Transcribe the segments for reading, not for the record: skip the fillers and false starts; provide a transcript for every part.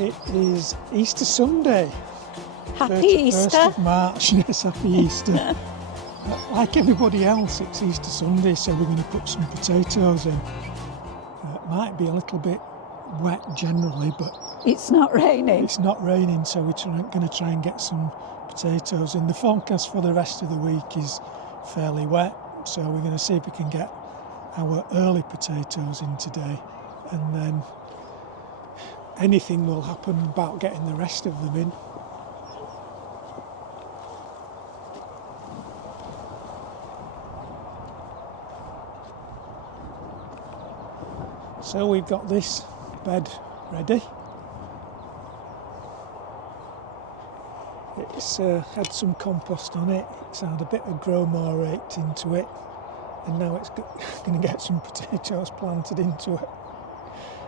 It is Easter Sunday. Happy Easter. 1st of March, yes, happy Easter. Like everybody else, it's Easter Sunday, so we're going to put some potatoes in. It might be a little bit wet generally, but It's not raining. it's not raining, so we're going to try and get some potatoes in. The forecast for the rest of the week is fairly wet, so we're going to see if we can get our early potatoes in today, and then anything will happen about getting the rest of them in. So we've got this bed ready. It's had some compost on it, it's had a bit of grow more raked into it, and now it's going to get some potatoes planted into it.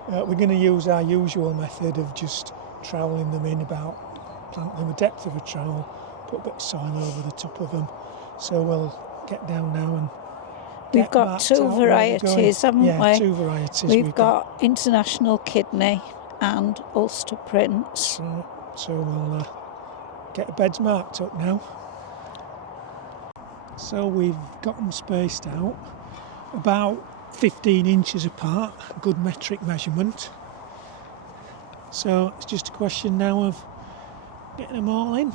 We're going to use our usual method of just troweling them in, about plant them a depth of a trowel, put a bit of soil over the top of them. So we'll get down now and We've got two varieties, haven't we? Yeah, two varieties. We've got International Kidney and Ulster Prince. So we'll get the beds marked up now. So we've got them spaced out about 15 inches apart, a good metric measurement. So it's just a question now of getting them all in.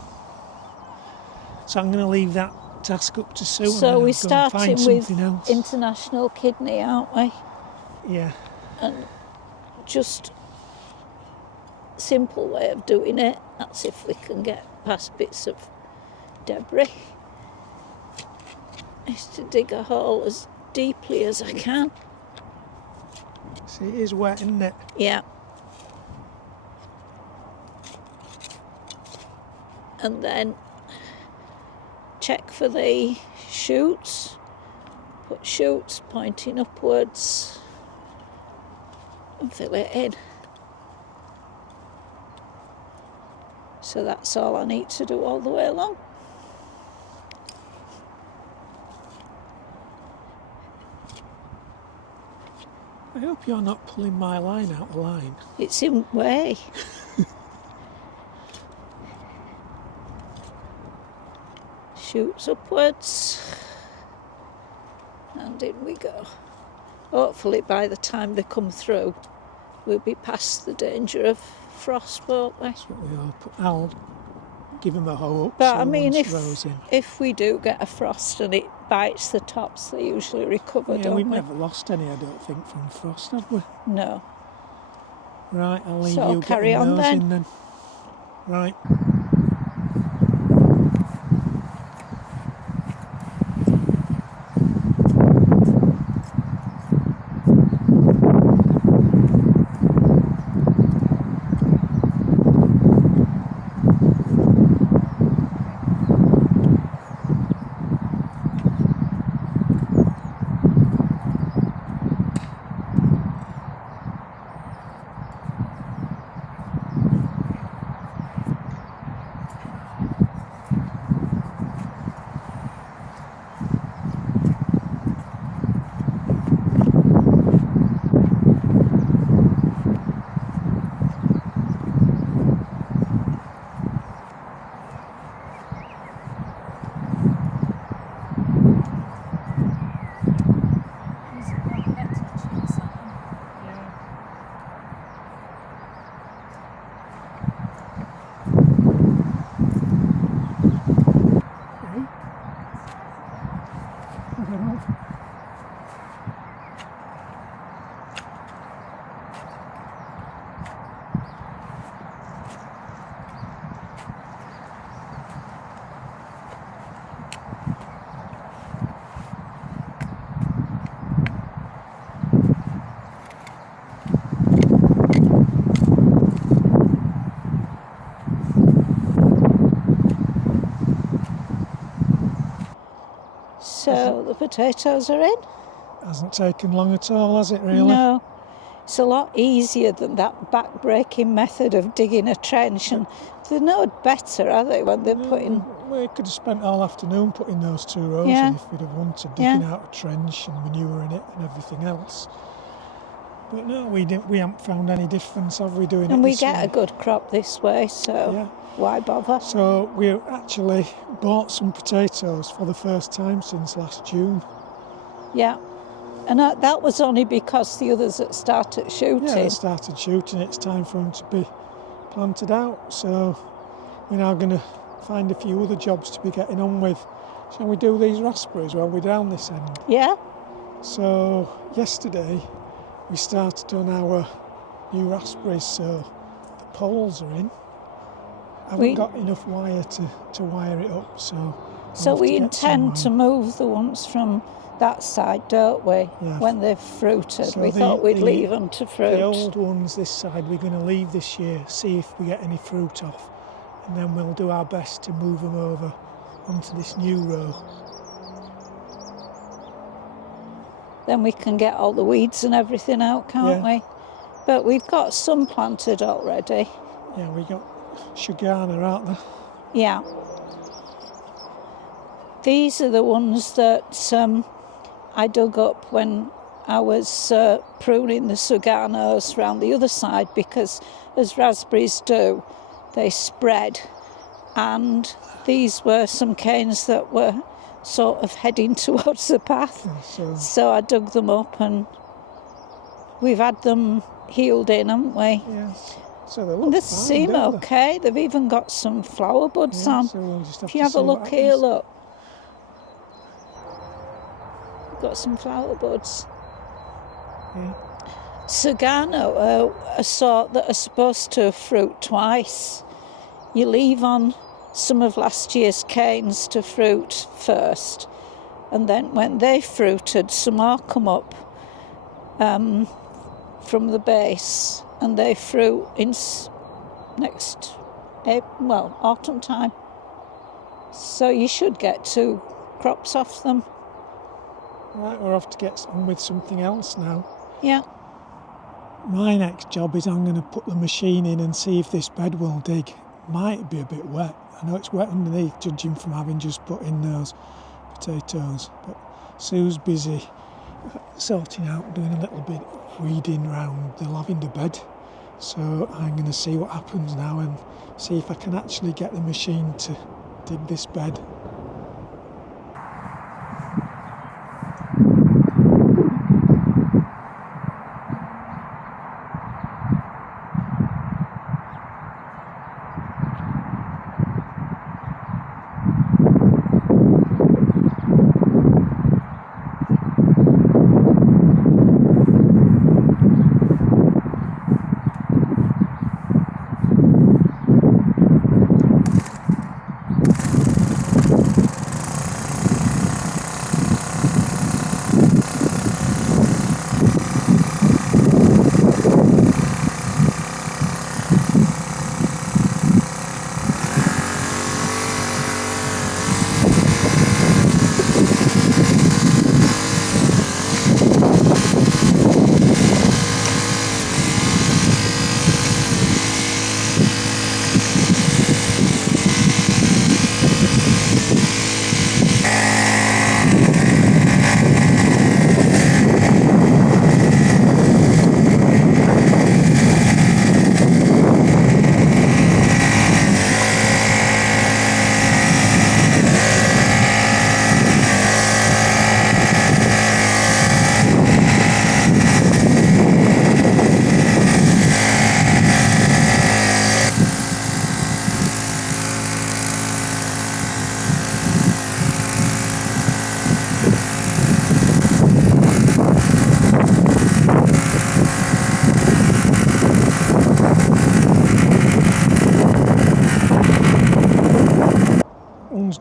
So I'm going to leave that task up to Sue. So we're starting with else. International Kidney, aren't we? Yeah. And just simple way of doing it, that's if we can get past bits of debris, is to dig a hole as deeply as I can. See, it is wet, isn't it? Yeah. And then check for the shoots, put shoots pointing upwards and fill it in. So that's all I need to do all the way along. I hope you're not pulling my line out of line. It's in way. Shoots upwards, and in we go. Hopefully by the time they come through we'll be past the danger of frost, won't we? That's what we hope. I'll give them a hoe up. But so I mean, if we do get a frost and it bites the tops, they usually recover, yeah, don't we've we? never lost any, I don't think, from frost, have we? No. Right, I'll leave So you carry getting on those then. in then. Right. So the potatoes are in? Hasn't taken long at all, has it, really? No. It's a lot easier than that back-breaking method of digging a trench, and they're no better, are they, when they're putting... We could have spent all afternoon putting those 2 rows in if we'd have wanted, digging out a trench and manure in it and everything else. But no, we haven't found any difference, have we, doing it And we this get way? a good crop this way, so Yeah. why bother? So we actually bought some potatoes for the first time since last June. Yeah. And that was only because the others had started shooting. Yeah, they started shooting. It's time for them to be planted out. So we're now going to find a few other jobs to be getting on with. Shall we do these raspberries while we're down this end? Yeah. So yesterday we started on our new raspberries, so the poles are in. I haven't got enough wire to wire it up, so we intend to move the ones from that side, don't we? Yeah. When they've fruited. So we thought we'd leave them to fruit. The old ones this side we're going to leave this year, see if we get any fruit off, and then we'll do our best to move them over onto this new row. Then we can get all the weeds and everything out, can't we? But we've got some planted already. Yeah, we got Shugana, aren't there? Yeah. These are the ones that I dug up when I was pruning the Suganos round the other side, because as raspberries do, they spread. And these were some canes that were sort of heading towards the path. Yeah, so I dug them up, and we've had them healed in, haven't we? Yeah. So they look They fine, seem don't okay. They've even got some flower buds on. So we'll just have If you to have a see what look here, happens. look. Got some flower buds. Yeah. Sugano are a sort that are supposed to fruit twice. You leave on some of last year's canes to fruit first, and then when they fruited, some more come up from the base, and they fruit in next autumn time. So you should get 2 crops off them. Right, we're off to get on with something else now. Yeah. My next job is I'm going to put the machine in and see if this bed will dig. Might be a bit wet. I know it's wet underneath, judging from having just put in those potatoes. But Sue's busy sorting out, doing a little bit of weeding around the lavender bed. So I'm going to see what happens now and see if I can actually get the machine to dig this bed.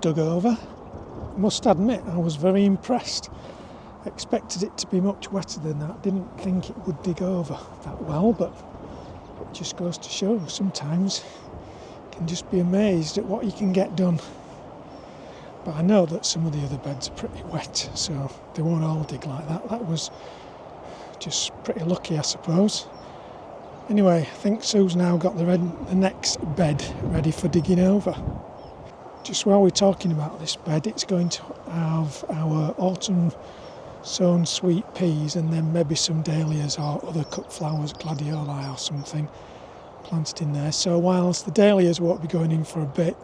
Dug over. Must admit, I was very impressed. Expected it to be much wetter than that. Didn't think it would dig over that well, but it just goes to show sometimes you can just be amazed at what you can get done. But I know that some of the other beds are pretty wet, so they won't all dig like that. That was just pretty lucky, I suppose. Anyway, I think Sue's now got the next bed ready for digging over. Just while we're talking about this bed, it's going to have our autumn sown sweet peas and then maybe some dahlias or other cut flowers, gladioli or something, planted in there. So whilst the dahlias won't be going in for a bit,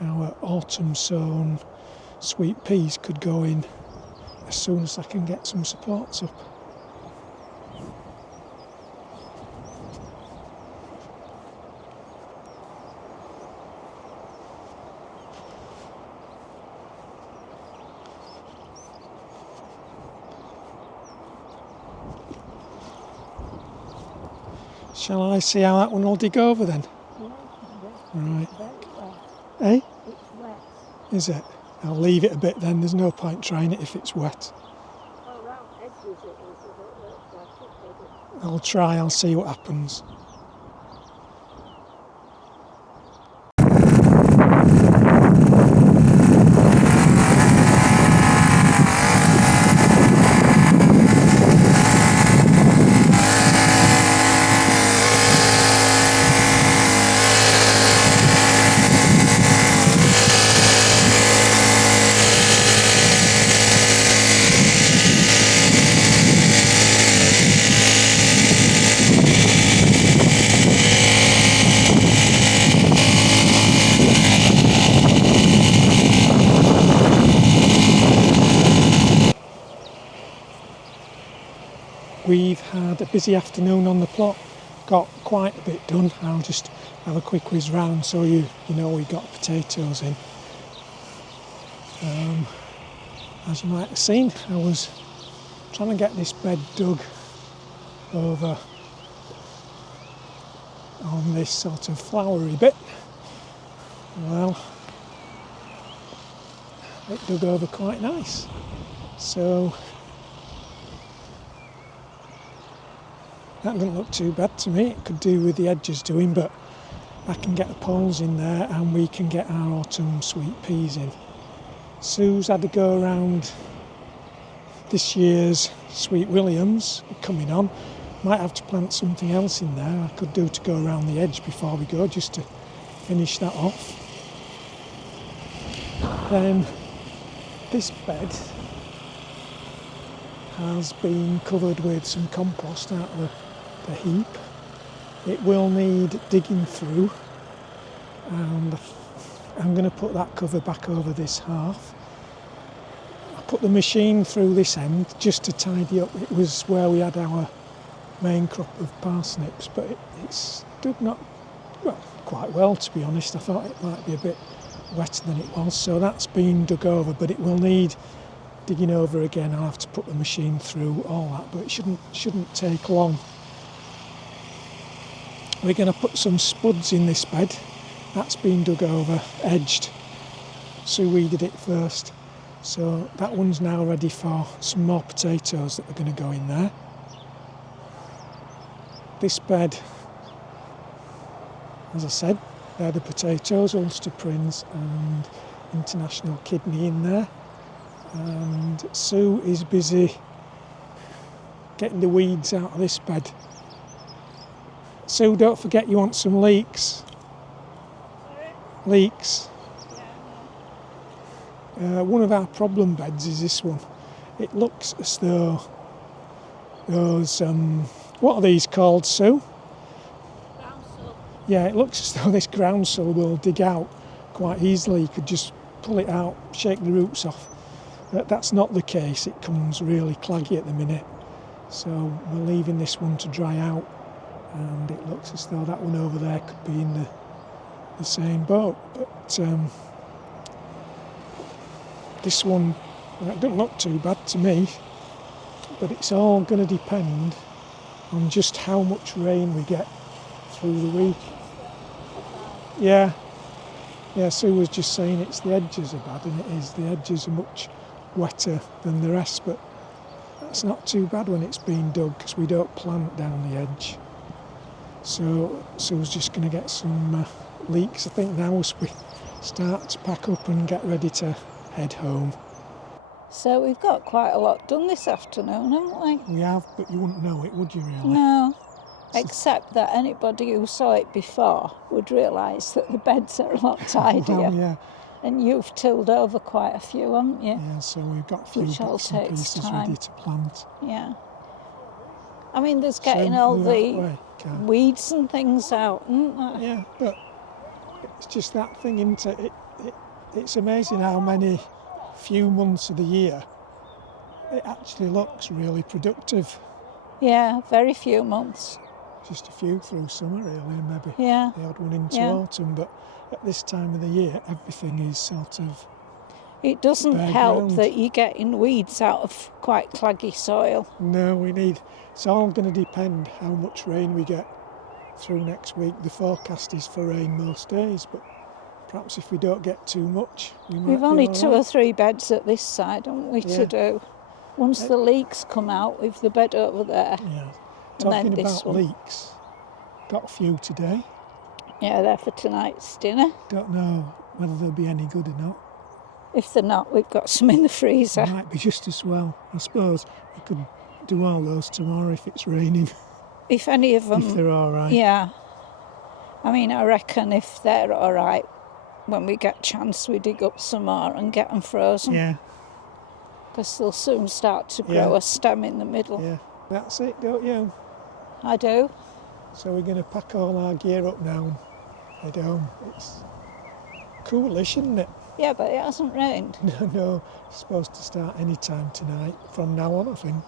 our autumn sown sweet peas could go in as soon as I can get some supports up. Shall I see how that one will dig over then? Right. Eh? It's wet. Is it? I'll leave it a bit then, there's no point trying it if it's wet. Around edges it is, it looks like it. I'll try, I'll see what happens. We've had a busy afternoon on the plot, got quite a bit done. I'll just have a quick whiz round so you know we got potatoes in. As you might have seen, I was trying to get this bed dug over on this sort of flowery bit. Well, it dug over quite nice. So that doesn't look too bad to me. It could do with the edges doing, but I can get the poles in there and we can get our autumn sweet peas in. Sue's had to go around this year's Sweet Williams coming on. Might have to plant something else in there. I could do to go around the edge before we go, just to finish that off. Then this bed has been covered with some compost out of the heap. It will need digging through, and I'm going to put that cover back over this half. I put the machine through this end just to tidy up. It was where we had our main crop of parsnips, but it's dug not quite well, to be honest. I thought it might be a bit wetter than it was, so that's been dug over, but it will need digging over again. I'll have to put the machine through all that, but it shouldn't take long. We're going to put some spuds in this bed. That's been dug over, edged. Sue weeded it first, so that one's now ready for some more potatoes that are going to go in there. This bed, as I said, they're the potatoes, Ulster Prince and International Kidney in there. And Sue is busy getting the weeds out of this bed. Sue, don't forget you want some leeks. Leeks. One of our problem beds is this one. It looks as though those, what are these called, Sue? Groundsel. Yeah, it looks as though this groundsel will dig out quite easily. You could just pull it out, shake the roots off. But that's not the case. It comes really claggy at the minute. So we're leaving this one to dry out, and it looks as though that one over there could be in the same boat. But this one, it doesn't look too bad to me, but it's all going to depend on just how much rain we get through the week. Yeah, Sue was just saying it's the edges are bad, and it is. The edges are much wetter than the rest, but that's not too bad when it's been dug, because we don't plant down the edge. So Sue's just going to get some leeks, I think, now as we start to pack up and get ready to head home. So we've got quite a lot done this afternoon, haven't we? We have, but you wouldn't know it, would you, really? No, except that anybody who saw it before would realise that the beds are a lot tidier. Well, yeah, And you've tilled over quite a few, haven't you? Yeah, so we've got a few Which all bits and takes pieces time. ready to plant. Yeah. I mean, there's getting Soon all move out the way, Kat. weeds and things out, isn't there? Yeah, but it's just that thing, isn't it? It's amazing how many few months of the year it actually looks really productive. Yeah, very few months. Just a few through summer, really, and maybe Yeah. the odd one into Yeah. autumn. But at this time of the year, everything is sort of It doesn't bare help ground. that you're getting weeds out of quite claggy soil. No, we need. It's all going to depend how much rain we get through next week. The forecast is for rain most days, but perhaps if we don't get too much, we might We've be only all 2 right. or 3 beds at this side, haven't we, Yeah. to do? Once the leaks come out, we've the bed over there. Yeah. And then Talking this about one. leeks, got a few today. Yeah, they're for tonight's dinner. Don't know whether they'll be any good or not. If they're not, we've got some in the freezer. Might be just as well. I suppose we could do all those tomorrow if it's raining, If any of them, if they're all right. yeah. I mean, I reckon if they're all right, when we get a chance, we dig up some more and get them frozen. Yeah, Because they'll soon start to grow Yeah. a stem in the middle. yeah. That's it, don't you? I do. So we're going to pack all our gear up now and head home. It's coolish, isn't it? Yeah, but it hasn't rained. No, it's supposed to start any time tonight, from now on, I think.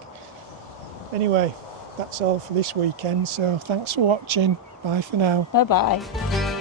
Anyway, that's all for this weekend, so thanks for watching. Bye for now. Bye-bye.